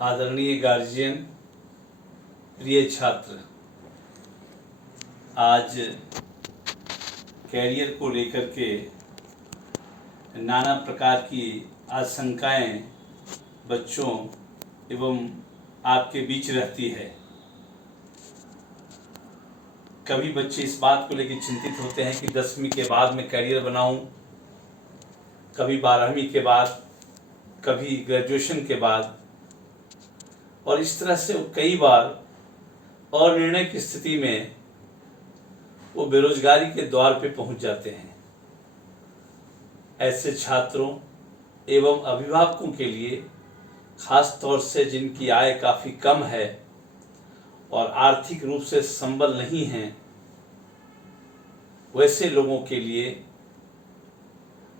आदरणीय गार्जियन, प्रिय छात्र, आज कैरियर को लेकर के नाना प्रकार की आशंकाएं बच्चों एवं आपके बीच रहती है। कभी बच्चे इस बात को लेकर चिंतित होते हैं कि 10वीं के बाद मैं कैरियर बनाऊं, कभी 12वीं के बाद, कभी ग्रेजुएशन के बाद, और इस तरह से कई बार अनिर्णय की स्थिति में वो बेरोजगारी के द्वार पे पहुंच जाते हैं। ऐसे छात्रों एवं अभिभावकों के लिए, खास तौर से जिनकी आय काफ़ी कम है और आर्थिक रूप से संबल नहीं हैं, वैसे लोगों के लिए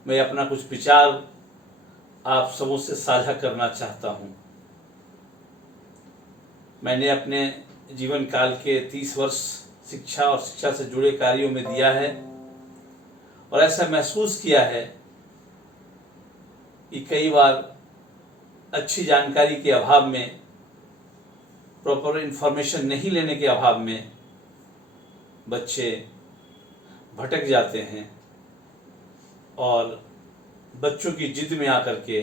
मैं अपना कुछ विचार आप सबों से साझा करना चाहता हूं। मैंने अपने जीवन काल के 30 वर्ष शिक्षा और शिक्षा से जुड़े कार्यों में दिया है और ऐसा महसूस किया है कि कई बार अच्छी जानकारी के अभाव में, प्रॉपर इन्फॉर्मेशन नहीं लेने के अभाव में बच्चे भटक जाते हैं और बच्चों की जिद में आकर के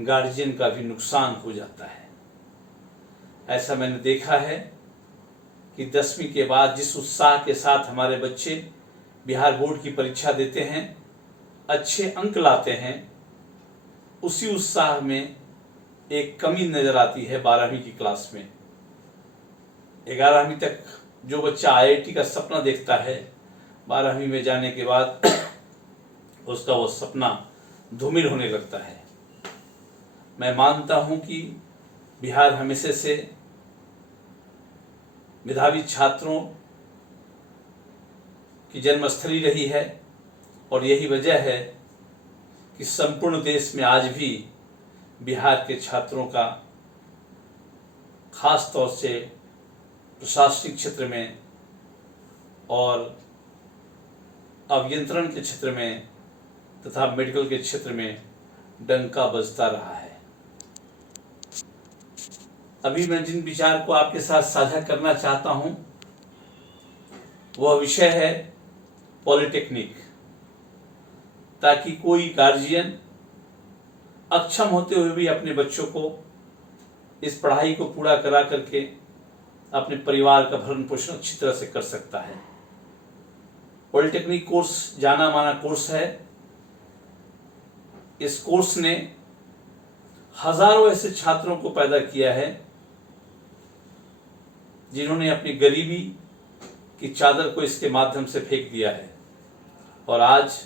गार्जियन का भी नुकसान हो जाता है। ऐसा मैंने देखा है कि 10वीं के बाद जिस उत्साह के साथ हमारे बच्चे बिहार बोर्ड की परीक्षा देते हैं, अच्छे अंक लाते हैं, उसी उत्साह में एक कमी नज़र आती है 12वीं की क्लास में। 11वीं तक जो बच्चा IIT का सपना देखता है, 12वीं में जाने के बाद उसका वो सपना धूमिल होने लगता है। मैं मानता हूं कि बिहार हमेशा से मेधावी छात्रों की जन्मस्थली रही है और यही वजह है कि संपूर्ण देश में आज भी बिहार के छात्रों का, खास तौर से प्रशासनिक क्षेत्र में और अभियंत्रण के क्षेत्र में तथा मेडिकल के क्षेत्र में डंका बजता रहा है। अभी मैं जिन विचार को आपके साथ साझा करना चाहता हूं, वह विषय है पॉलिटेक्निक, ताकि कोई गार्जियन अक्षम होते हुए भी अपने बच्चों को इस पढ़ाई को पूरा करा करके अपने परिवार का भरण पोषण अच्छी तरह से कर सकता है। पॉलिटेक्निक कोर्स जाना माना कोर्स है। इस कोर्स ने हजारों ऐसे छात्रों को पैदा किया है जिन्होंने अपनी गरीबी की चादर को इसके माध्यम से फेंक दिया है और आज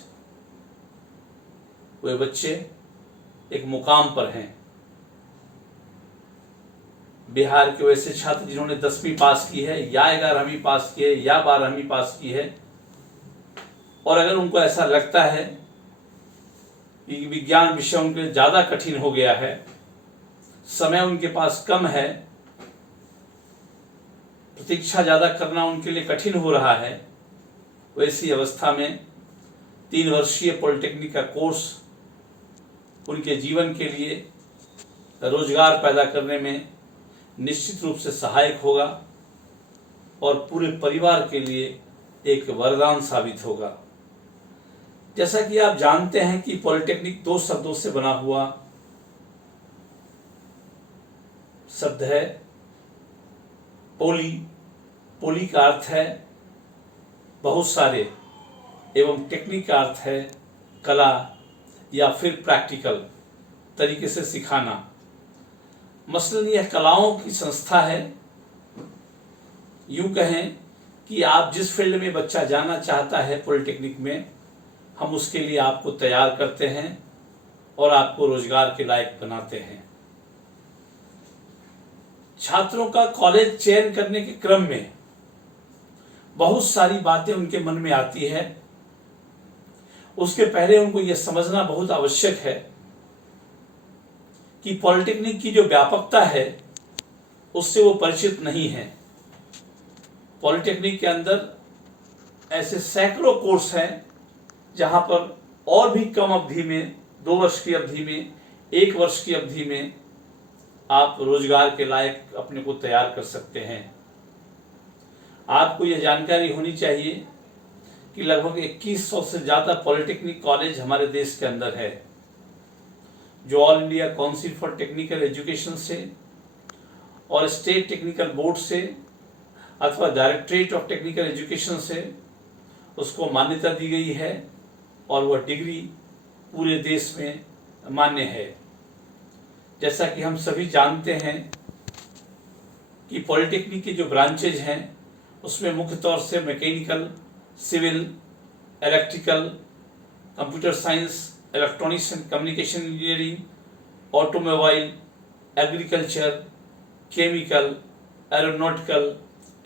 वे बच्चे एक मुकाम पर हैं। बिहार के वैसे छात्र जिन्होंने 10वीं पास की है या 11वीं पास की है या 12वीं पास की है, और अगर उनको ऐसा लगता है कि विज्ञान विषय उनके लिए ज़्यादा कठिन हो गया है, समय उनके पास कम है, प्रतीक्षा ज़्यादा करना उनके लिए कठिन हो रहा है, वैसी अवस्था में 3 वर्षीय पॉलिटेक्निक का कोर्स उनके जीवन के लिए रोजगार पैदा करने में निश्चित रूप से सहायक होगा और पूरे परिवार के लिए एक वरदान साबित होगा। जैसा कि आप जानते हैं कि पॉलिटेक्निक 2 शब्दों से बना हुआ शब्द है। पोली का अर्थ है बहुत सारे एवं टेक्निक का अर्थ है कला या फिर प्रैक्टिकल तरीके से सिखाना। मसलन यह कलाओं की संस्था है। यूं कहें कि आप जिस फील्ड में बच्चा जाना चाहता है पॉलिटेक्निक में, हम उसके लिए आपको तैयार करते हैं और आपको रोजगार के लायक बनाते हैं। छात्रों का कॉलेज चयन करने के क्रम में बहुत सारी बातें उनके मन में आती है। उसके पहले उनको यह समझना बहुत आवश्यक है कि पॉलिटेक्निक की जो व्यापकता है उससे वो परिचित नहीं है। पॉलिटेक्निक के अंदर ऐसे सैकड़ों कोर्स हैं जहां पर और भी कम अवधि में, 2 वर्ष की अवधि में, 1 वर्ष की अवधि में आप रोजगार के लायक अपने को तैयार कर सकते हैं। आपको यह जानकारी होनी चाहिए कि लगभग 2100 से ज़्यादा पॉलिटेक्निक कॉलेज हमारे देश के अंदर है, जो all India council for technical education से और स्टेट टेक्निकल बोर्ड से अथवा डायरेक्टरेट ऑफ टेक्निकल एजुकेशन से उसको मान्यता दी गई है और वह डिग्री पूरे देश में मान्य है। जैसा कि हम सभी जानते हैं कि पॉलिटेक्निक के जो ब्रांचेज हैं उसमें मुख्य तौर से mechanical, civil, electrical, computer science, electronics and communication engineering, automobile, agriculture, chemical, aeronautical,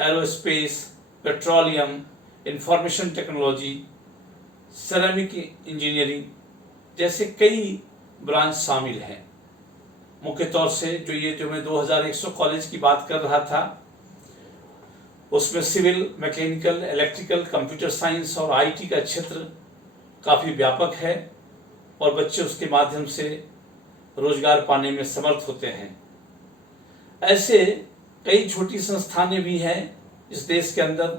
aerospace, petroleum, information technology, ceramic engineering जैसे कई ब्रांच शामिल हैं। मुख्य तौर से जो मैं 2100 कॉलेज की बात कर रहा था उसमें civil, mechanical, electrical, computer science और आईटी का क्षेत्र काफ़ी व्यापक है और बच्चे उसके माध्यम से रोजगार पाने में समर्थ होते हैं। ऐसे कई छोटी संस्थानें भी हैं इस देश के अंदर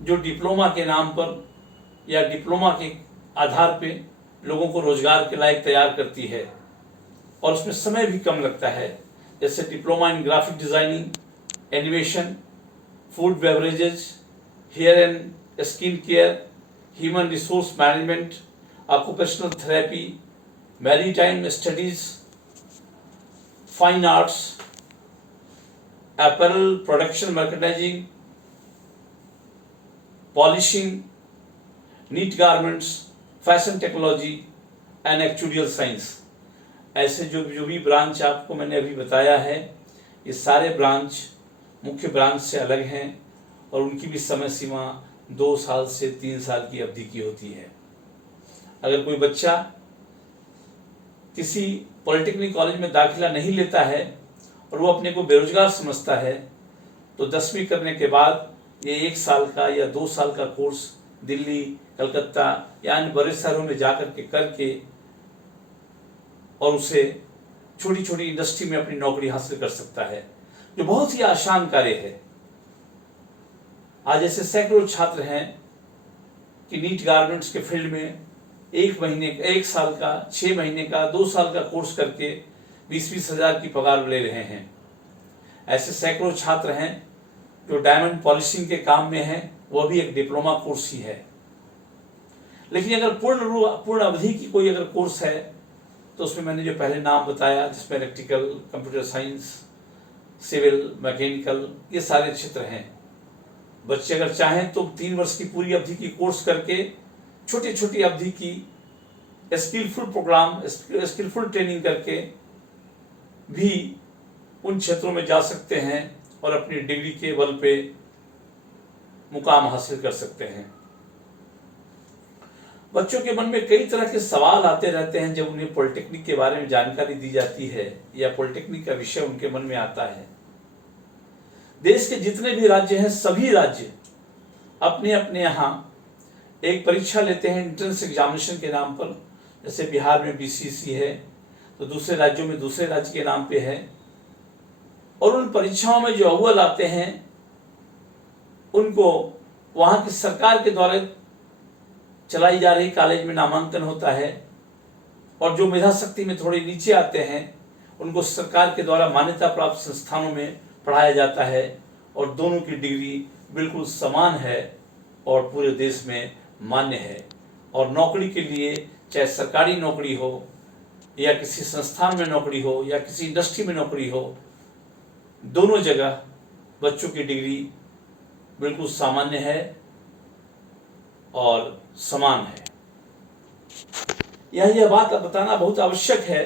जो डिप्लोमा के नाम पर या डिप्लोमा के आधार पे लोगों को रोजगार के लायक तैयार करती है और उसमें समय भी कम लगता है। जैसे diploma in graphic designing, animation, food beverages, hair and skin care, human resource management, occupational therapy, maritime studies, fine arts, apparel production, merchandising, polishing, knit garments, fashion technology and actuarial science. ऐसे जो भी branch आपको मैंने अभी बताया है ये सारे ब्रांच मुख्य ब्रांच से अलग हैं और उनकी भी समय सीमा 2 साल से 3 साल की अवधि की होती है। अगर कोई बच्चा किसी पॉलिटेक्निक कॉलेज में दाखिला नहीं लेता है और वो अपने को बेरोजगार समझता है तो 10वीं करने के बाद ये 1 साल का या 2 साल का कोर्स दिल्ली, कलकत्ता या अन्य बड़े शहरों में जाकर के करके और उसे छोटी छोटी इंडस्ट्री में अपनी नौकरी हासिल कर सकता है, जो बहुत ही आसान कार्य है। आज ऐसे सैकड़ों छात्र हैं कि नीट गारमेंट्स के फील्ड में 1 महीने, 1 साल का, 6 महीने का, 2 साल का कोर्स करके 20-20 हजार की पगार ले रहे हैं। ऐसे सैकड़ों छात्र हैं जो डायमंड पॉलिशिंग के काम में हैं, वह भी एक डिप्लोमा कोर्स ही है। लेकिन अगर पूर्ण अवधि की कोई अगर कोर्स है तो उसमें मैंने जो पहले नाम बताया जिसमें electrical, computer science, civil, mechanical ये सारे क्षेत्र हैं। बच्चे अगर चाहें तो 3 वर्ष की पूरी अवधि की कोर्स करके छोटी छोटी अवधि की स्किलफुल प्रोग्राम, स्किलफुल ट्रेनिंग करके भी उन क्षेत्रों में जा सकते हैं और अपनी डिग्री के बल पे मुकाम हासिल कर सकते हैं। बच्चों के मन में कई तरह के सवाल आते रहते हैं जब उन्हें पॉलिटेक्निक के बारे में जानकारी दी जाती है या पॉलिटेक्निक का विषय उनके मन में आता है। देश के जितने भी राज्य हैं सभी राज्य अपने अपने यहाँ एक परीक्षा लेते हैं एंट्रेंस एग्जामिनेशन के नाम पर। जैसे बिहार में बीसीसी है तो दूसरे राज्यों में दूसरे राज्य के नाम पे है और उन परीक्षाओं में जो अव्वल आते हैं उनको वहाँ की सरकार के द्वारा चलाई जा रही कॉलेज में नामांकन होता है और जो मेधा शक्ति में थोड़े नीचे आते हैं उनको सरकार के द्वारा मान्यता प्राप्त संस्थानों में पढ़ाया जाता है और दोनों की डिग्री बिल्कुल समान है और पूरे देश में मान्य है। और नौकरी के लिए चाहे सरकारी नौकरी हो या किसी संस्थान में नौकरी हो या किसी इंडस्ट्री में नौकरी हो, दोनों जगह बच्चों की डिग्री बिल्कुल सामान्य है और समान है। यह बात बताना बहुत आवश्यक है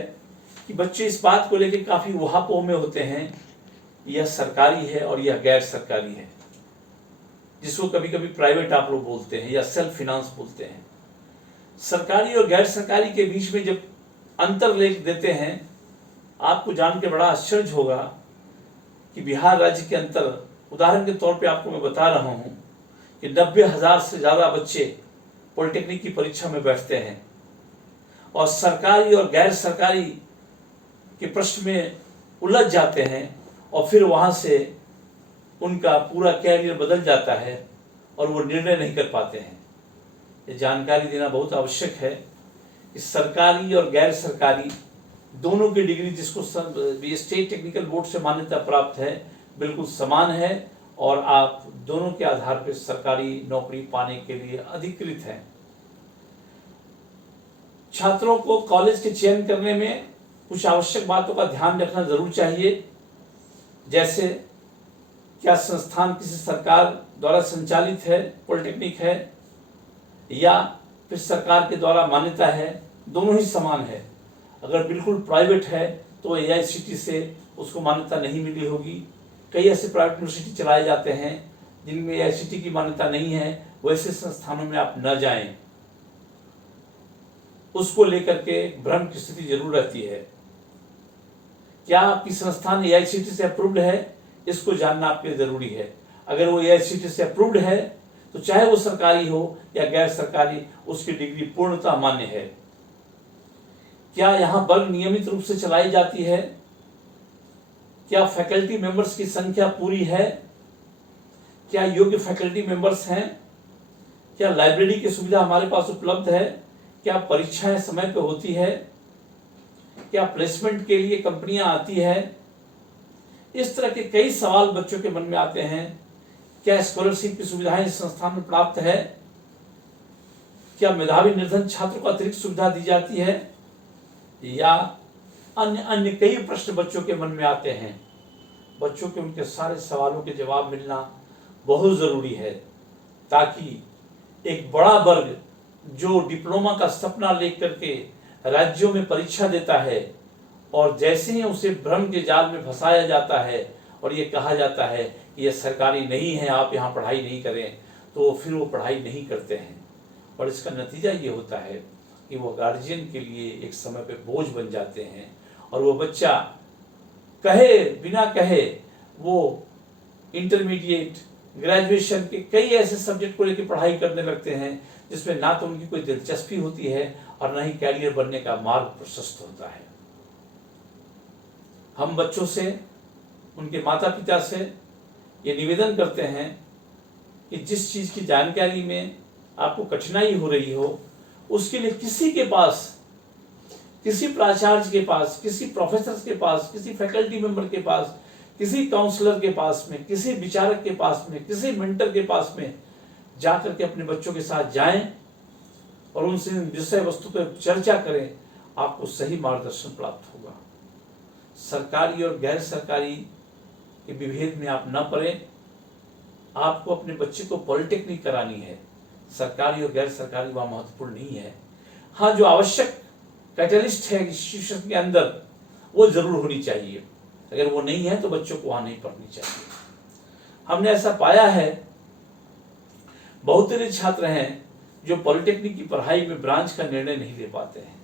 कि बच्चे इस बात को लेकर काफी उहापोह में होते हैं, यह सरकारी है और यह गैर सरकारी है, जिसको कभी कभी प्राइवेट आप लोग बोलते हैं या सेल्फ फिनांस बोलते हैं। सरकारी और गैर सरकारी के बीच में जब अंतर लेख देते हैं आपको जान के बड़ा आश्चर्य होगा कि बिहार राज्य के अंतर, उदाहरण के तौर पे आपको मैं बता रहा हूं कि 90,000 से ज्यादा बच्चे पॉलिटेक्निक की परीक्षा में बैठते हैं और सरकारी और गैर सरकारी के प्रश्न में उलझ जाते हैं और फिर वहाँ से उनका पूरा कैरियर बदल जाता है और वो निर्णय नहीं कर पाते हैं। ये जानकारी देना बहुत आवश्यक है कि सरकारी और गैर सरकारी दोनों की डिग्री जिसको स्टेट टेक्निकल बोर्ड से मान्यता प्राप्त है बिल्कुल समान है और आप दोनों के आधार पर सरकारी नौकरी पाने के लिए अधिकृत हैं। छात्रों को कॉलेज के चयन करने में कुछ आवश्यक बातों का ध्यान रखना जरूर चाहिए, जैसे क्या संस्थान किसी सरकार द्वारा संचालित है, पॉलिटेक्निक है, या फिर सरकार के द्वारा मान्यता है, दोनों ही समान है। अगर बिल्कुल प्राइवेट है तो AICTE से उसको मान्यता नहीं मिली होगी। कई ऐसे प्राइवेट यूनिवर्सिटी चलाए जाते हैं जिनमें AICTE की मान्यता नहीं है, वैसे संस्थानों में आप न जाएं। उसको लेकर के भ्रम की स्थिति जरूर रहती है। क्या आपकी संस्थान AICTE से अप्रूव्ड है, इसको जानना आपके लिए जरूरी है। अगर वो AICTE से अप्रूव्ड है तो चाहे वो सरकारी हो या गैर सरकारी, उसकी डिग्री पूर्णतः मान्य है। क्या यहाँ बल्क नियमित रूप से चलाई जाती है? क्या फैकल्टी मेंबर्स की संख्या पूरी है? क्या योग्य फैकल्टी मेंबर्स हैं? क्या लाइब्रेरी की सुविधा हमारे पास उपलब्ध है? क्या परीक्षाएं समय पे होती है? क्या प्लेसमेंट के लिए कंपनियां आती है? इस तरह के कई सवाल बच्चों के मन में आते हैं। क्या स्कॉलरशिप की सुविधाएं इस संस्थान में प्राप्त है? क्या मेधावी निर्धन छात्र को अतिरिक्त सुविधा दी जाती है? या अन्य अन्य कई प्रश्न बच्चों के मन में आते हैं। बच्चों के उनके सारे सवालों के जवाब मिलना बहुत जरूरी है, ताकि एक बड़ा वर्ग जो डिप्लोमा का सपना लेकर के राज्यों में परीक्षा देता है और जैसे ही उसे भ्रम के जाल में फंसाया जाता है और ये कहा जाता है कि यह सरकारी नहीं है, आप यहाँ पढ़ाई नहीं करें, तो फिर वो पढ़ाई नहीं करते हैं और इसका नतीजा ये होता है कि वो गार्जियन के लिए एक समय पे बोझ बन जाते हैं और वो बच्चा कहे बिना कहे वो इंटरमीडिएट ग्रेजुएशन के कई ऐसे सब्जेक्ट को लेकर पढ़ाई करने लगते हैं जिसमें ना तो उनकी कोई दिलचस्पी होती है और ना ही कैरियर बनने का मार्ग प्रशस्त होता है। हम बच्चों से, उनके माता पिता से ये निवेदन करते हैं कि जिस चीज की जानकारी में आपको कठिनाई हो रही हो, उसके लिए किसी के पास, किसी प्राचार्य के पास, किसी प्रोफेसर के पास, किसी फैकल्टी मेंबर के पास, किसी काउंसलर के पास में, किसी विचारक के पास में, किसी मेंटर के पास में जाकर के अपने बच्चों के साथ जाएं और उनसे विषय वस्तु पर चर्चा करें। आपको सही मार्गदर्शन प्राप्त होगा। सरकारी और गैर सरकारी के विभेद में आप न पड़ें। आपको अपने बच्चे को पॉलिटेक्निक करानी है, सरकारी और गैर सरकारी वहाँ महत्वपूर्ण नहीं है। हाँ, जो आवश्यक कैटलिस्ट है इंस्टीट्यूशन के अंदर वो जरूर होनी चाहिए। अगर वो नहीं है तो बच्चों को वहाँ नहीं पढ़नी चाहिए। हमने ऐसा पाया है, बहुत सारे छात्र हैं जो पॉलिटेक्निक की पढ़ाई में ब्रांच का निर्णय नहीं ले पाते हैं।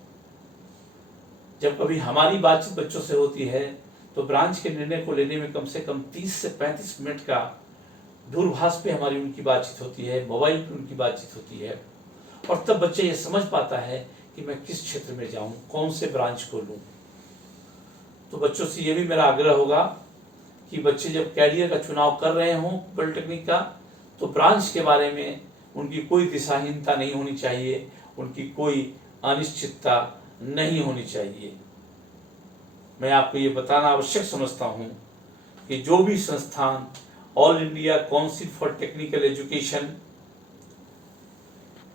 जब कभी हमारी बातचीत बच्चों से होती है तो ब्रांच के निर्णय को लेने में कम से कम 30 से 35 मिनट का दूरभाष पे हमारी उनकी बातचीत होती है, मोबाइल पे उनकी बातचीत होती है और तब बच्चे ये समझ पाता है कि मैं किस क्षेत्र में जाऊं, कौन से ब्रांच को लूं। तो बच्चों से ये भी मेरा आग्रह होगा कि बच्चे जब कैरियर का चुनाव कर रहे हों पॉलिटेक्निक का, तो ब्रांच के बारे में उनकी कोई दिशाहीनता नहीं होनी चाहिए, उनकी कोई अनिश्चितता नहीं होनी चाहिए। मैं आपको ये बताना आवश्यक समझता हूँ कि जो भी संस्थान all India council for technical education,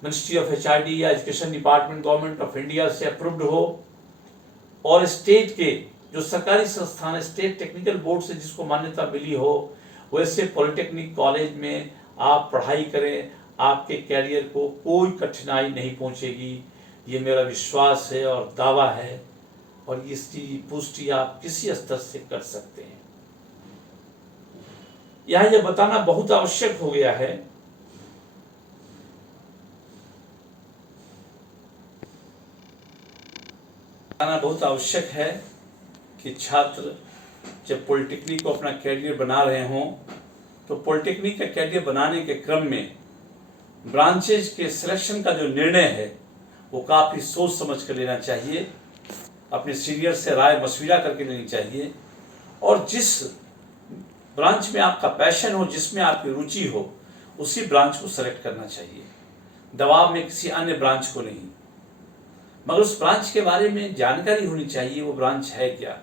ministry of HRD या education department government of India से अप्रूव्ड हो और स्टेट के जो सरकारी संस्थान स्टेट टेक्निकल बोर्ड से जिसको मान्यता मिली हो, वैसे पॉलिटेक्निक कॉलेज में आप पढ़ाई करें, आपके कैरियर को कोई कठिनाई नहीं पहुंचेगी। ये मेरा विश्वास है और दावा है और इसकी पुष्टि आप किसी स्तर से कर सकते हैं। यहाँ यह बताना बहुत आवश्यक हो गया है कि छात्र जब पॉलिटेक्निक को अपना कैरियर बना रहे हों तो पॉलिटेक्निक का कैरियर बनाने के क्रम में ब्रांचेज के सिलेक्शन का जो निर्णय है वो काफी सोच समझ कर लेना चाहिए। अपने सीनियर से राय मशविरा करके लेनी चाहिए, और जिस ब्रांच में आपका पैशन हो, जिसमें आपकी रुचि हो, उसी ब्रांच को सेलेक्ट करना चाहिए, दबाव में किसी अन्य ब्रांच को नहीं। मगर उस ब्रांच के बारे में जानकारी होनी चाहिए, वो ब्रांच है क्या।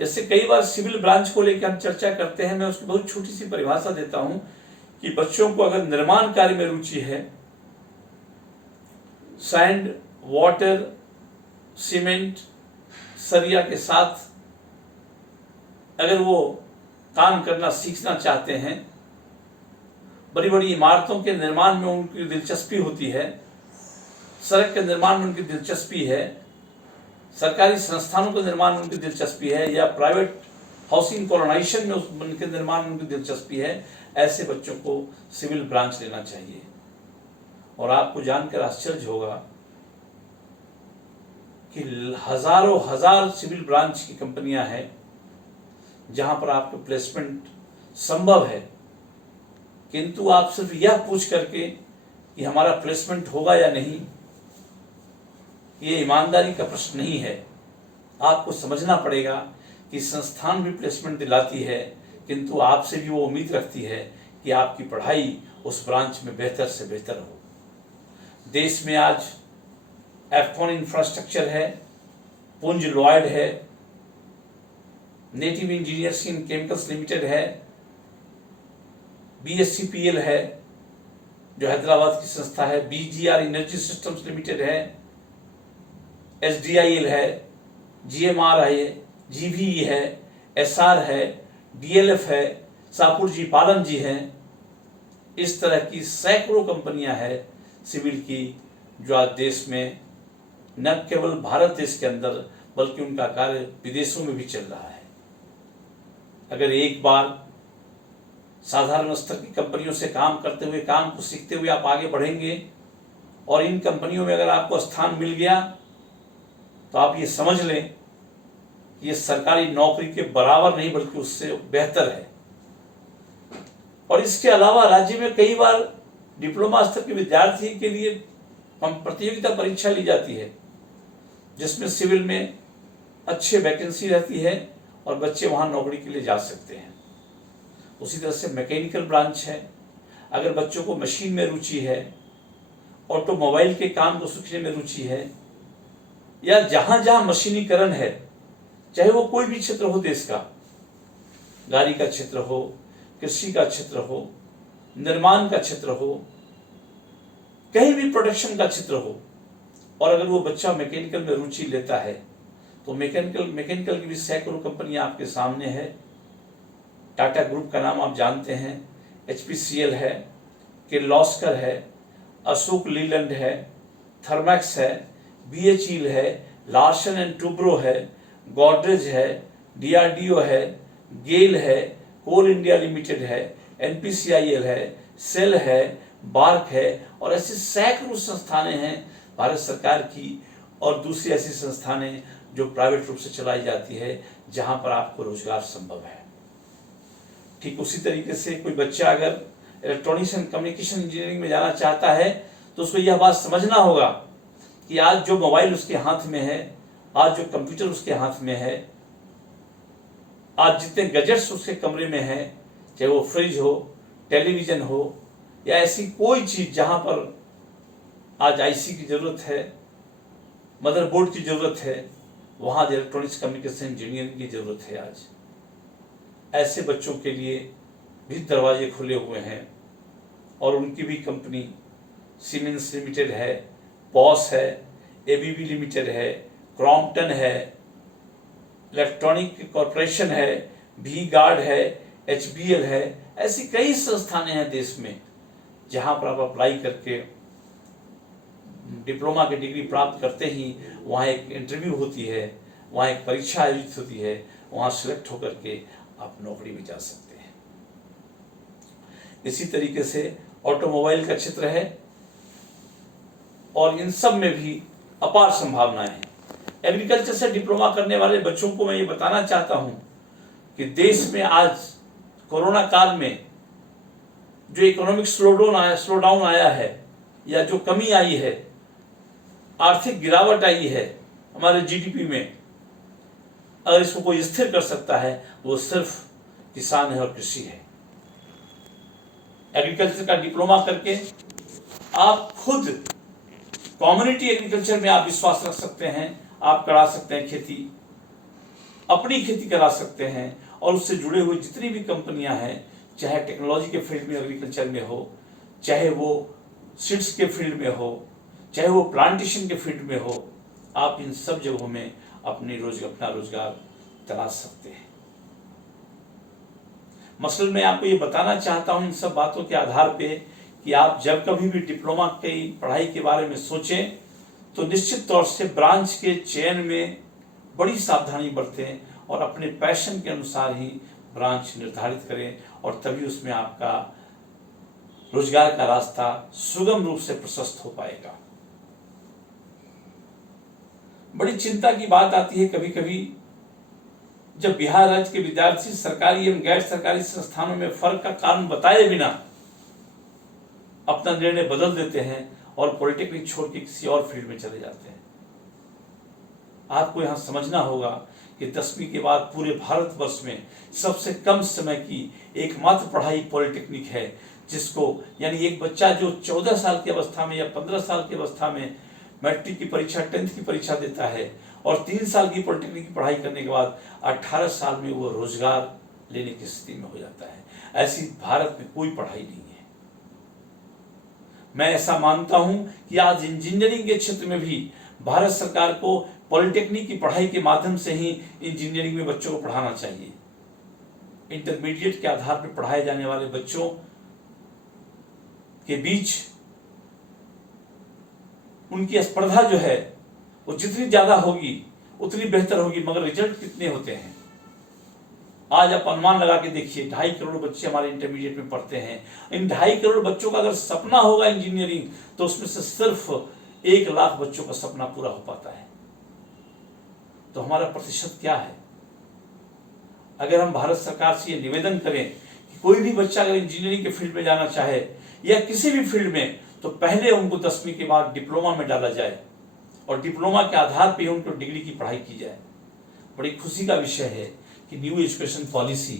जैसे कई बार सिविल ब्रांच को लेकर हम चर्चा करते हैं, मैं उसकी बहुत छोटी सी परिभाषा देता हूं कि बच्चों को अगर निर्माण कार्य में रुचि है, सैंड, वाटर, सीमेंट, सरिया के साथ अगर वो काम करना सीखना चाहते हैं, बड़ी बड़ी इमारतों के निर्माण में उनकी दिलचस्पी होती है, सड़क के निर्माण में उनकी दिलचस्पी है, सरकारी संस्थानों के निर्माण में उनकी दिलचस्पी है, या प्राइवेट हाउसिंग कॉलोनाइजेशन में उनके निर्माण में उनकी दिलचस्पी है, ऐसे बच्चों को सिविल ब्रांच लेना चाहिए। और आपको जानकर आश्चर्य होगा कि हजारों हजार सिविल ब्रांच की कंपनियां हैं जहां पर आपको प्लेसमेंट संभव है, किंतु आप सिर्फ यह पूछ करके कि हमारा प्लेसमेंट होगा या नहीं, ये ईमानदारी का प्रश्न नहीं है। आपको समझना पड़ेगा कि संस्थान भी प्लेसमेंट दिलाती है, किंतु आपसे भी वो उम्मीद रखती है कि आपकी पढ़ाई उस ब्रांच में बेहतर से बेहतर हो। देश में आज एफकॉन इंफ्रास्ट्रक्चर है, पुंज लॉयड है, नेटिव इंजीनियर्स इन केमिकल्स लिमिटेड है, BSCPL है जो हैदराबाद की संस्था है, BGR एनर्जी सिस्टम्स लिमिटेड है, SDIL है, GMR है, GVE है, SR है, DLF है, सापुर जी पालन जी हैं। इस तरह की सैकड़ों कंपनियां हैं सिविल की जो आज देश में न केवल भारत देश के अंदर बल्कि उनका कार्य विदेशों में भी चल रहा है। अगर एक बार साधारण स्तर की कंपनियों से काम करते हुए, काम को सीखते हुए आप आगे बढ़ेंगे और इन कंपनियों में अगर आपको स्थान मिल गया तो आप ये समझ लें ये सरकारी नौकरी के बराबर नहीं बल्कि उससे बेहतर है। और इसके अलावा राज्य में कई बार डिप्लोमा स्तर के विद्यार्थी के लिए प्रतियोगिता परीक्षा ली जाती है जिसमें सिविल में अच्छे वैकेंसी रहती है और बच्चे वहां नौकरी के लिए जा सकते हैं। उसी तरह से मैकेनिकल ब्रांच है, अगर बच्चों को मशीन में रुचि है, ऑटोमोबाइल के काम को सीखने में रुचि है, या जहां जहां मशीनीकरण है, चाहे वो कोई भी क्षेत्र हो देश का, गाड़ी का क्षेत्र हो, कृषि का क्षेत्र हो, निर्माण का क्षेत्र हो, कहीं भी प्रोडक्शन का क्षेत्र हो, और अगर वो बच्चा मैकेनिकल में रुचि लेता है तो मैकेनिकल की भी सैकड़ों कंपनियां आपके सामने है। टाटा ग्रुप का नाम आप जानते हैं, HPCL है, किर्लोस्कर है, अशोक लीलैंड है, थर्मैक्स है, BHEL है, लार्सन एंड टूब्रो है, गोदरेज है, DRDO है, गेल है, कोल इंडिया लिमिटेड है, NPCIL है, सेल है, बार्क है, और ऐसी सैकड़ों संस्थानें हैं भारत सरकार की और दूसरी ऐसी संस्थानें जो प्राइवेट रूप से चलाई जाती है जहां पर आपको रोजगार संभव है। ठीक उसी तरीके से कोई बच्चा अगर इलेक्ट्रॉनिक्स एंड कम्युनिकेशन इंजीनियरिंग में जाना चाहता है तो उसको यह बात समझना होगा कि आज जो मोबाइल उसके हाथ में है, आज जो कंप्यूटर उसके हाथ में है, आज जितने गैजेट्स उसके कमरे में हैं, चाहे वो फ्रिज हो, टेलीविजन हो, या ऐसी कोई चीज जहां पर आज IC की जरूरत है, मदरबोर्ड की जरूरत है, वहां इलेक्ट्रॉनिक्स कम्युनिकेशन इंजीनियरिंग की जरूरत है। आज ऐसे बच्चों के लिए भी दरवाजे खुले हुए हैं और उनकी भी कंपनी सीमेंस लिमिटेड है, बॉस है, ABB लिमिटेड है, क्रॉम्पटन है, इलेक्ट्रॉनिक कॉरपोरेशन है, V-गार्ड है, HBL है। ऐसी कई संस्थानें हैं देश में जहां पर आप अप्लाई करके डिप्लोमा की डिग्री प्राप्त करते ही वहाँ एक इंटरव्यू होती है, वहाँ एक परीक्षा आयोजित होती है, वहाँ सिलेक्ट होकर के आप नौकरी में जा सकते हैं। इसी तरीके से ऑटोमोबाइल का क्षेत्र है और इन सब में भी अपार संभावनाएं हैं। एग्रीकल्चर से डिप्लोमा करने वाले बच्चों को मैं ये बताना चाहता हूं कि देश में आज कोरोना काल में जो इकोनॉमिक स्लोडाउन आया है या जो कमी आई है, आर्थिक गिरावट आई है, हमारे जीडीपी में अगर इसको कोई स्थिर कर सकता है वो सिर्फ किसान है और कृषि है। एग्रीकल्चर का डिप्लोमा करके आप खुद कम्युनिटी एग्रीकल्चर में आप विश्वास रख सकते हैं, आप करा सकते हैं खेती, अपनी खेती करा सकते हैं और उससे जुड़े हुए जितनी भी कंपनियां हैं, चाहे टेक्नोलॉजी के फील्ड में एग्रीकल्चर में हो, चाहे वो सीड्स के फील्ड में हो, चाहे वो प्लांटेशन के फील्ड में हो, आप इन सब जगहों में अपना रोजगार तलाश सकते हैं। मसलन मैं आपको ये बताना चाहता हूं इन सब बातों के आधार पे कि आप जब कभी भी डिप्लोमा की पढ़ाई के बारे में सोचें तो निश्चित तौर से ब्रांच के चयन में बड़ी सावधानी बरतें और अपने पैशन के अनुसार ही ब्रांच निर्धारित करें और तभी उसमें आपका रोजगार का रास्ता सुगम रूप से प्रशस्त हो पाएगा। बड़ी चिंता की बात आती है कभी कभी जब बिहार राज्य के विद्यार्थी सरकारी एवं गैर सरकारी संस्थानों में फर्क का कारण बताए बिना अपना निर्णय बदल देते हैं और पॉलिटेक्निक छोड़ के किसी और फील्ड में चले जाते हैं। आपको यहां समझना होगा कि 10वीं के बाद पूरे भारतवर्ष में सबसे कम समय की एकमात्र पढ़ाई पॉलिटेक्निक है, जिसको यानी एक बच्चा जो 14 साल की अवस्था में या 15 साल की अवस्था में मैट्रिक की परीक्षा 10th की परीक्षा देता है और 3 साल की पॉलिटेक्निक की पढ़ाई करने के बाद 18 साल में वो रोजगार लेने की स्थिति में हो जाता है। ऐसी भारत में कोई पढ़ाई नहीं है। मैं ऐसा मानता हूं कि आज इंजीनियरिंग के क्षेत्र में भी भारत सरकार को पॉलिटेक्निक की पढ़ाई के माध्यम से ही इंजीनियरिंग में बच्चों को पढ़ाना चाहिए। इंटरमीडिएट के आधार पर पढ़ाए जाने वाले बच्चों के बीच उनकी स्पर्धा जो है वो जितनी ज्यादा होगी उतनी बेहतर होगी, मगर रिजल्ट कितने होते हैं आज आप अनुमान लगा के देखिए। 2.5 करोड़ बच्चे हमारे इंटरमीडिएट में पढ़ते हैं। इन 2.5 करोड़ बच्चों का अगर सपना होगा इंजीनियरिंग तो उसमें से सिर्फ 1 लाख बच्चों का सपना पूरा हो पाता है। तो हमारा प्रतिशत क्या है? अगर हम भारत सरकार से ये निवेदन करें कि कोई भी बच्चा अगर इंजीनियरिंग के फील्ड में जाना चाहे या किसी भी फील्ड में, तो पहले उनको 10वीं के बाद डिप्लोमा में डाला जाए और डिप्लोमा के आधार पर उनको डिग्री की पढ़ाई की जाए। बड़ी खुशी का विषय है कि न्यू एजुकेशन पॉलिसी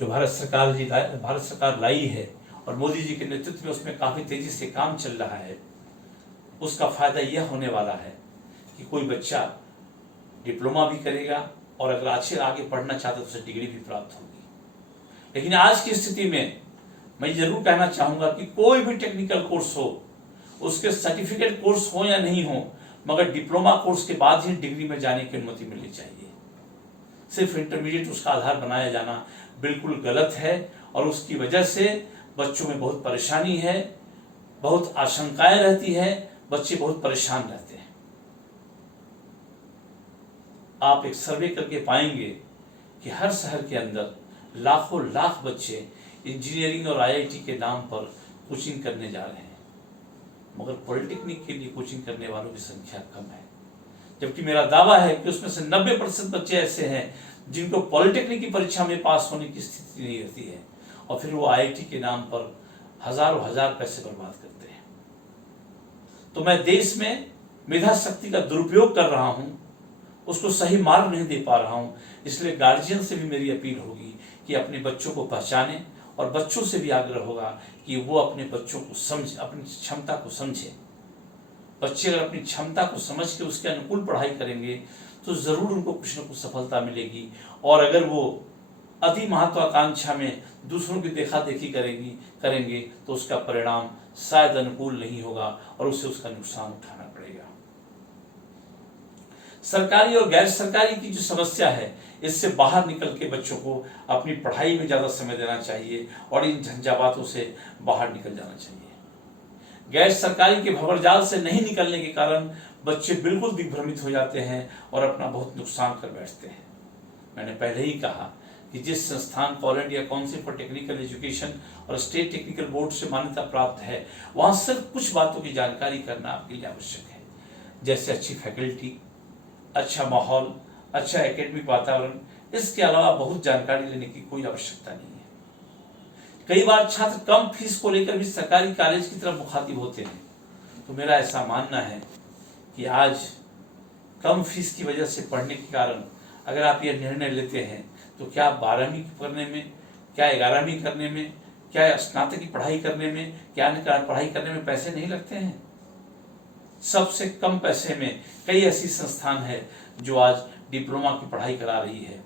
जो भारत सरकार लाई है और मोदी जी के नेतृत्व में उसमें काफी तेजी से काम चल रहा है, उसका फायदा यह होने वाला है कि कोई बच्चा डिप्लोमा भी करेगा और अगर अच्छे आगे पढ़ना चाहता है तो उसे डिग्री भी प्राप्त होगी। लेकिन आज की स्थिति में मैं जरूर कहना चाहूंगा कि कोई भी टेक्निकल कोर्स हो, उसके सर्टिफिकेट कोर्स हो या नहीं हो, मगर डिप्लोमा कोर्स के बाद ही डिग्री में जाने की अनुमति मिलनी चाहिए। सिर्फ इंटरमीडिएट उसका आधार बनाया जाना बिल्कुल गलत है और उसकी वजह से बच्चों में बहुत परेशानी है, बहुत आशंकाएं रहती है, बच्चे बहुत परेशान रहते हैं। आप एक सर्वे करके पाएंगे कि हर शहर के अंदर लाखों लाख बच्चे इंजीनियरिंग और आईआईटी के नाम पर कोचिंग करने जा रहे हैं, मगर पॉलिटेक्निक के लिए कोचिंग करने वालों की संख्या कम है। जबकि मेरा दावा है कि उसमें से 90% बच्चे ऐसे हैं जिनको पॉलिटेक्निक की परीक्षा में पास होने की स्थिति नहीं रहती है और फिर वो आईआईटी के नाम पर हजारों हजार पैसे बर्बाद करते हैं। तो मैं देश में मेधा शक्ति का दुरुपयोग कर रहा हूं, उसको सही मार्ग नहीं दे पा रहा हूं, इसलिए गार्जियन से भी मेरी अपील होगी कि अपने बच्चों को पहचाने और बच्चों से भी आग्रह होगा कि वो अपने बच्चों को समझे, अपनी क्षमता को समझे। बच्चे अगर अपनी क्षमता को समझ के उसके अनुकूल पढ़ाई करेंगे तो जरूर उनको कुछ न कुछ सफलता मिलेगी। और अगर वो अति महत्वाकांक्षा में दूसरों की देखा देखी करेंगे तो उसका परिणाम शायद अनुकूल नहीं होगा और उसे उसका नुकसान उठाना पड़ेगा। सरकारी और गैर सरकारी की जो समस्या है, इससे बाहर निकल के बच्चों को अपनी पढ़ाई में ज्यादा समय देना चाहिए और इन झंझावातों से बाहर निकल जाना चाहिए। गैर सरकारी के भंवरजाल से नहीं निकलने के कारण बच्चे बिल्कुल दिग्भ्रमित हो जाते हैं और अपना बहुत नुकसान कर बैठते हैं। मैंने पहले ही कहा कि जिस संस्थान को all India council for technical education और स्टेट टेक्निकल बोर्ड से मान्यता प्राप्त है, वहां सिर्फ कुछ बातों की जानकारी करना आपके लिए आवश्यक है, जैसे अच्छी फैकल्टी, अच्छा माहौल, अच्छा एकेडमिक वातावरण। इसके अलावा बहुत जानकारी लेने की कोई आवश्यकता नहीं है। कई बार छात्र कम फीस को लेकर भी सरकारी कॉलेज की तरफ मुखातिब होते हैं। तो मेरा ऐसा मानना है कि आज कम फीस की वजह से पढ़ने के कारण अगर आप यह निर्णय लेते हैं तो क्या 12वीं करने में, क्या 11वीं करने में, क्या स्नातक की पढ़ाई करने में, क्या अन्य पढ़ाई करने में पैसे नहीं लगते हैं? सबसे कम पैसे में कई ऐसी संस्थान है जो आज डिप्लोमा की पढ़ाई करा रही है।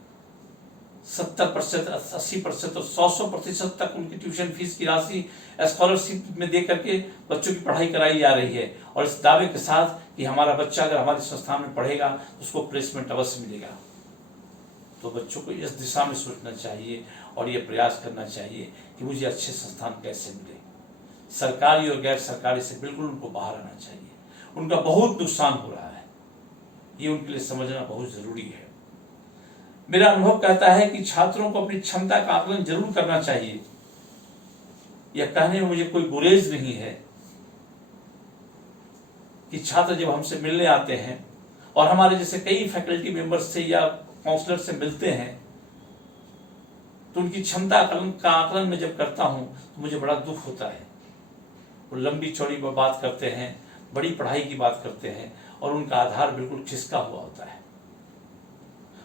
70%, 80% और 100% तक उनकी ट्यूशन फीस की राशि स्कॉलरशिप में दे करके बच्चों की पढ़ाई कराई जा रही है, और इस दावे के साथ कि हमारा बच्चा अगर हमारे संस्थान में पढ़ेगा तो उसको प्लेसमेंट अवश्य मिलेगा। तो बच्चों को इस दिशा में सोचना चाहिए और ये प्रयास करना चाहिए कि मुझे अच्छे संस्थान कैसे मिले। सरकारी और गैर सरकारी से बिल्कुल उनको बाहर आना चाहिए। उनका बहुत नुकसान हो रहा है, ये उनके लिए समझना बहुत जरूरी है। मेरा अनुभव कहता है कि छात्रों को अपनी क्षमता का आकलन जरूर करना चाहिए। यह कहने में मुझे कोई गुरेज नहीं है कि छात्र जब हमसे मिलने आते हैं और हमारे जैसे कई फैकल्टी मेंबर्स से या काउंसलर से मिलते हैं तो उनकी क्षमता का आकलन मैं जब करता हूं तो मुझे बड़ा दुख होता है। वो लंबी चौड़ी बात करते हैं, बड़ी पढ़ाई की बात करते हैं और उनका आधार बिल्कुल खिसका हुआ होता है।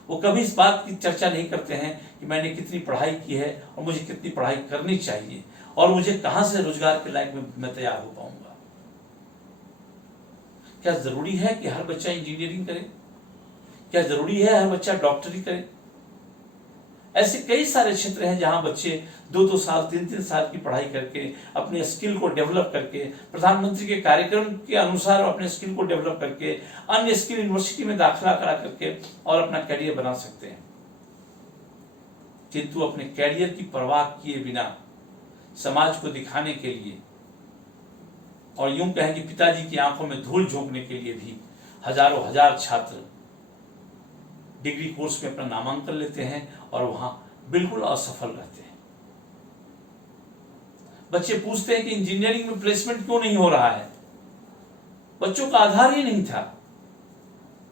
वो कभी इस बात की चर्चा नहीं करते हैं कि मैंने कितनी पढ़ाई की है और मुझे कितनी पढ़ाई करनी चाहिए और मुझे कहां से रोजगार के लायक मैं तैयार हो पाऊंगा। क्या जरूरी है कि हर बच्चा इंजीनियरिंग करे? क्या जरूरी है हर बच्चा डॉक्टरी करे? ऐसे कई सारे क्षेत्र हैं जहां बच्चे 2-2 साल 3-3 साल की पढ़ाई करके अपने स्किल को डेवलप करके, प्रधानमंत्री के कार्यक्रम के अनुसार अपने स्किल को डेवलप करके, अन्य स्किल यूनिवर्सिटी में दाखिला करा करके और अपना कैरियर बना सकते हैं। किंतु अपने कैरियर की परवाह किए बिना समाज को दिखाने के लिए और यूं कहें कि पिताजी की आंखों में धूल झोंकने के लिए भी हजारों हजार छात्र डिग्री कोर्स में अपना नामांकन लेते हैं और वहां बिल्कुल असफल रहते हैं। बच्चे पूछते हैं कि इंजीनियरिंग में प्लेसमेंट क्यों नहीं हो रहा है? बच्चों का आधार ही नहीं था,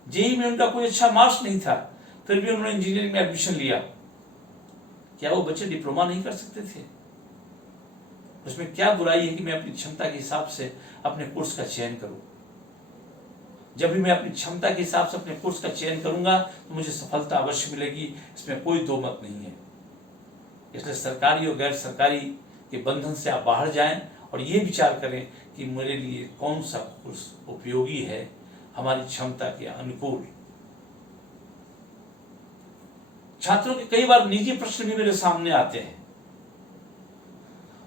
जेईई में उनका कोई अच्छा मार्क्स नहीं था, फिर भी उन्होंने इंजीनियरिंग में एडमिशन लिया। क्या वो बच्चे डिप्लोमा नहीं कर सकते थे? उसमें क्या बुराई है कि मैं अपनी क्षमता के हिसाब से अपने कोर्स का चयन करूं? जब भी मैं अपनी क्षमता के हिसाब से अपने कोर्स का चयन करूंगा तो मुझे सफलता अवश्य मिलेगी, इसमें कोई दो मत नहीं है। इसलिए सरकारी और गैर सरकारी के बंधन से आप बाहर जाएं और ये विचार करें कि मेरे लिए कौन सा कोर्स उपयोगी है, हमारी क्षमता के अनुकूल। छात्रों के कई बार निजी प्रश्न भी मेरे सामने आते हैं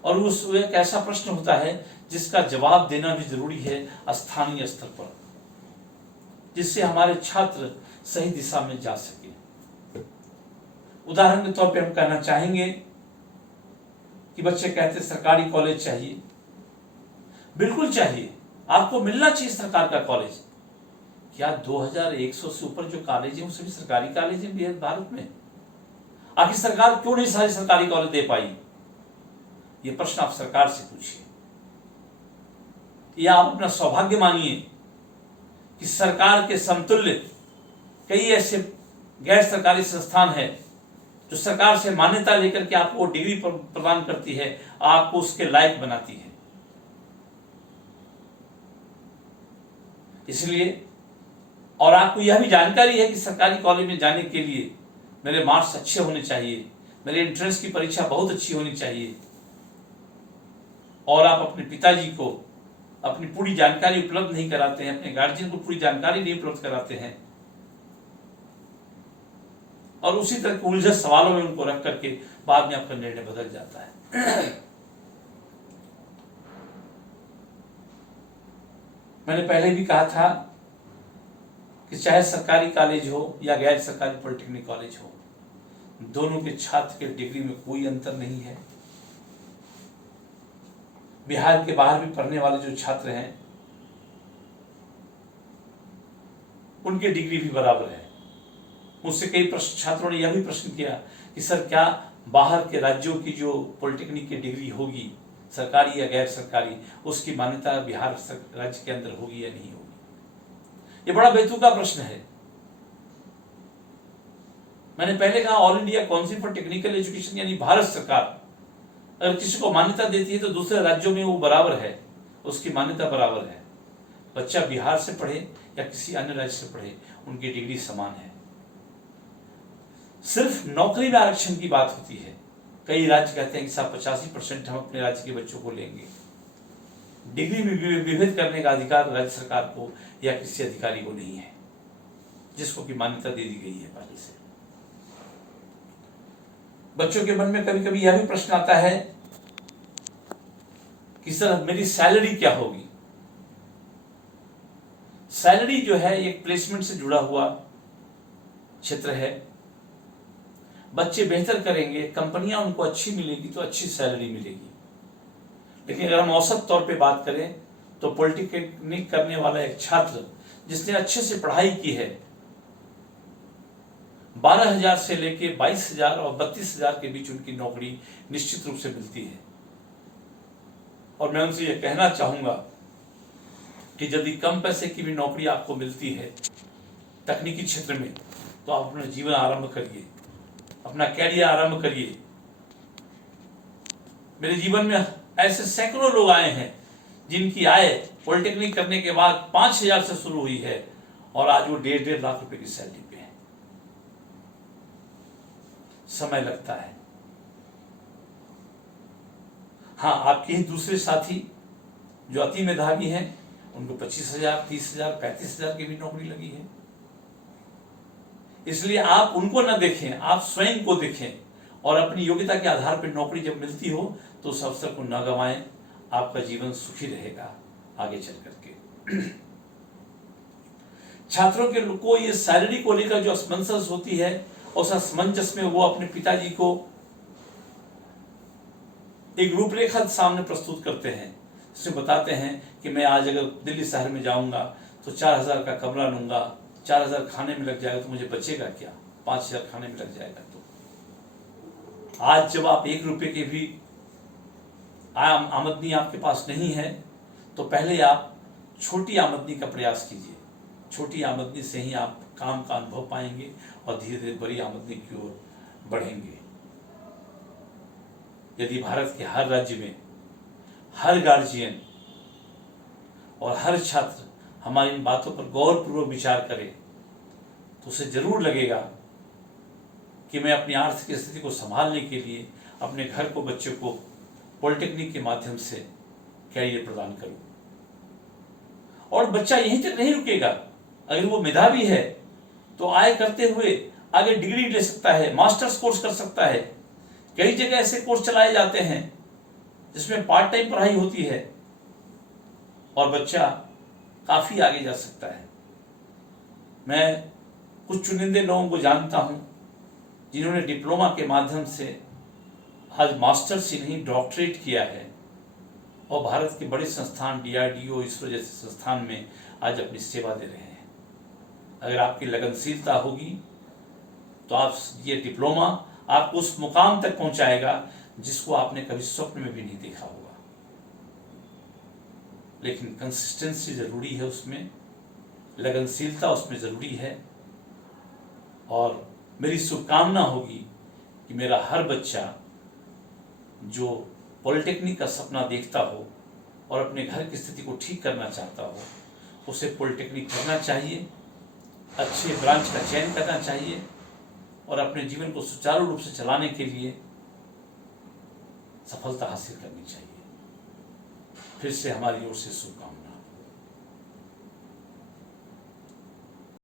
और उस एक ऐसा प्रश्न होता है जिसका जवाब देना भी जरूरी है स्थानीय स्तर पर, जिससे हमारे छात्र सही दिशा में जा सके। उदाहरण के तौर पे हम कहना चाहेंगे कि बच्चे कहते सरकारी कॉलेज चाहिए। बिल्कुल चाहिए, आपको मिलना चाहिए सरकार का कॉलेज। क्या 2100 से ऊपर जो कॉलेज है वो सभी सरकारी कॉलेज है भारत में? आखिर सरकार क्यों नहीं सारी सरकारी कॉलेज दे पाई? ये प्रश्न आप सरकार से पूछिए, या आप अपना सौभाग्य मानिए कि सरकार के समतुल्य कई ऐसे गैर सरकारी संस्थान हैं जो सरकार से मान्यता लेकर के आपको डिग्री प्रदान करती है, आपको उसके लायक बनाती है। इसलिए और आपको यह भी जानकारी है कि सरकारी कॉलेज में जाने के लिए मेरे मार्क्स अच्छे होने चाहिए, मेरे एंट्रेंस की परीक्षा बहुत अच्छी होनी चाहिए, और आप अपने पिताजी को अपनी पूरी जानकारी उपलब्ध नहीं कराते हैं, अपने गार्जियन को पूरी जानकारी नहीं उपलब्ध कराते हैं और उसी तरह के उलझे सवालों में उनको रख करके बाद में आपका निर्णय बदल जाता है। मैंने पहले भी कहा था कि चाहे सरकारी कॉलेज हो या गैर सरकारी पॉलिटेक्निक कॉलेज हो, दोनों के छात्र के डिग्री में कोई अंतर नहीं है। बिहार के बाहर भी पढ़ने वाले जो छात्र हैं उनके डिग्री भी बराबर है। मुझसे कई छात्रों ने यह भी प्रश्न किया कि सर क्या बाहर के राज्यों की जो पॉलिटेक्निक की डिग्री होगी, सरकारी या गैर सरकारी, उसकी मान्यता बिहार राज्य के अंदर होगी या नहीं होगी? ये बड़ा बेतुका प्रश्न है। मैंने पहले कहा all India council for technical education यानी भारत सरकार अगर किसी को मान्यता देती है तो दूसरे राज्यों में वो बराबर है, उसकी मान्यता बराबर है। बच्चा बिहार से पढ़े या किसी अन्य राज्य से पढ़े, उनकी डिग्री समान है। सिर्फ नौकरी में आरक्षण की बात होती है। कई राज्य कहते हैं कि साहब 85% हम अपने राज्य के बच्चों को लेंगे। डिग्री में विभेद करने का अधिकार राज्य सरकार को या किसी अधिकारी को नहीं है, जिसको की मान्यता दे दी गई है पहले से। बच्चों के मन में कभी कभी यह भी प्रश्न आता है कि सर मेरी सैलरी क्या होगी। सैलरी जो है एक प्लेसमेंट से जुड़ा हुआ क्षेत्र है। बच्चे बेहतर करेंगे, कंपनियां उनको अच्छी मिलेगी तो अच्छी सैलरी मिलेगी। लेकिन अगर हम औसत तौर पे बात करें तो पॉलिटेक्निक करने वाला एक छात्र जिसने अच्छे से पढ़ाई की है, 12,000 से लेके 22,000 और 32,000 के बीच उनकी नौकरी निश्चित रूप से मिलती है। और मैं उनसे यह कहना चाहूंगा कि यदि कम पैसे की भी नौकरी आपको मिलती है तकनीकी क्षेत्र में, तो आप अपना जीवन आरंभ करिए, अपना कैरियर आरंभ करिए। मेरे जीवन में ऐसे सैकड़ों लोग आए हैं जिनकी आय पॉलिटेक्निक करने के बाद 5,000 से शुरू हुई है और आज वो 1.5 लाख रुपए की सैलरी पे है। समय लगता है। हाँ, आपके ही दूसरे साथी जो अति मेधावी हैं उनको 25,000, 30,000, 35,000 की भी नौकरी लगी है। इसलिए आप उनको न देखें, आप स्वयं को देखें और अपनी योग्यता के आधार पर नौकरी जब मिलती हो तो उस अवसर को न गंवाएं। आपका जीवन सुखी रहेगा आगे चल करके। छात्रों के को ये सैलरी को लेकर जो असमंजस होती है, उस असमंजस में वो अपने पिताजी को एक रूपरेखा सामने प्रस्तुत करते हैं, जिसमें बताते हैं कि मैं आज अगर दिल्ली शहर में जाऊंगा तो 4,000 का कमरा लूंगा, 4,000 खाने में लग जाएगा तो मुझे बचेगा क्या, 5,000 खाने में लग जाएगा। तो आज जब आप 1 रुपए के भी आमदनी आपके पास नहीं है तो पहले आप छोटी आमदनी का प्रयास कीजिए। छोटी आमदनी से ही आप काम का अनुभव पाएंगे और धीरे धीरे बड़ी आमदनी की ओर बढ़ेंगे। यदि भारत के हर राज्य में हर गार्जियन और हर छात्र हमारी इन बातों पर गौरपूर्वक विचार करे तो उसे जरूर लगेगा कि मैं अपनी आर्थिक स्थिति को संभालने के लिए अपने घर को, बच्चों को पॉलिटेक्निक के माध्यम से कैरियर प्रदान करूं। और बच्चा यहीं तक नहीं रुकेगा। अगर वो मेधावी है तो आय करते हुए आगे डिग्री ले सकता है, मास्टर्स कोर्स कर सकता है। कई जगह ऐसे कोर्स चलाए जाते हैं जिसमें पार्ट टाइम पढ़ाई होती है और बच्चा काफी आगे जा सकता है। मैं कुछ चुनिंदे लोगों को जानता हूं जिन्होंने डिप्लोमा के माध्यम से आज मास्टर्स ही नहीं डॉक्टरेट किया है और भारत के बड़े संस्थान DRDO, इसरो जैसे संस्थान में आज अपनी सेवा दे रहे हैं। अगर आपकी लगनशीलता होगी तो आप ये डिप्लोमा आपको उस मुकाम तक पहुंचाएगा जिसको आपने कभी स्वप्न में भी नहीं देखा होगा। लेकिन कंसिस्टेंसी जरूरी है, उसमें लगनशीलता उसमें जरूरी है। और मेरी शुभकामना होगी कि मेरा हर बच्चा जो पॉलिटेक्निक का सपना देखता हो और अपने घर की स्थिति को ठीक करना चाहता हो, उसे पॉलिटेक्निक करना चाहिए, अच्छे ब्रांच का चयन करना चाहिए और अपने जीवन को सुचारू रूप से चलाने के लिए सफलता हासिल करनी चाहिए। फिर से हमारी ओर से शुभकामनाएं।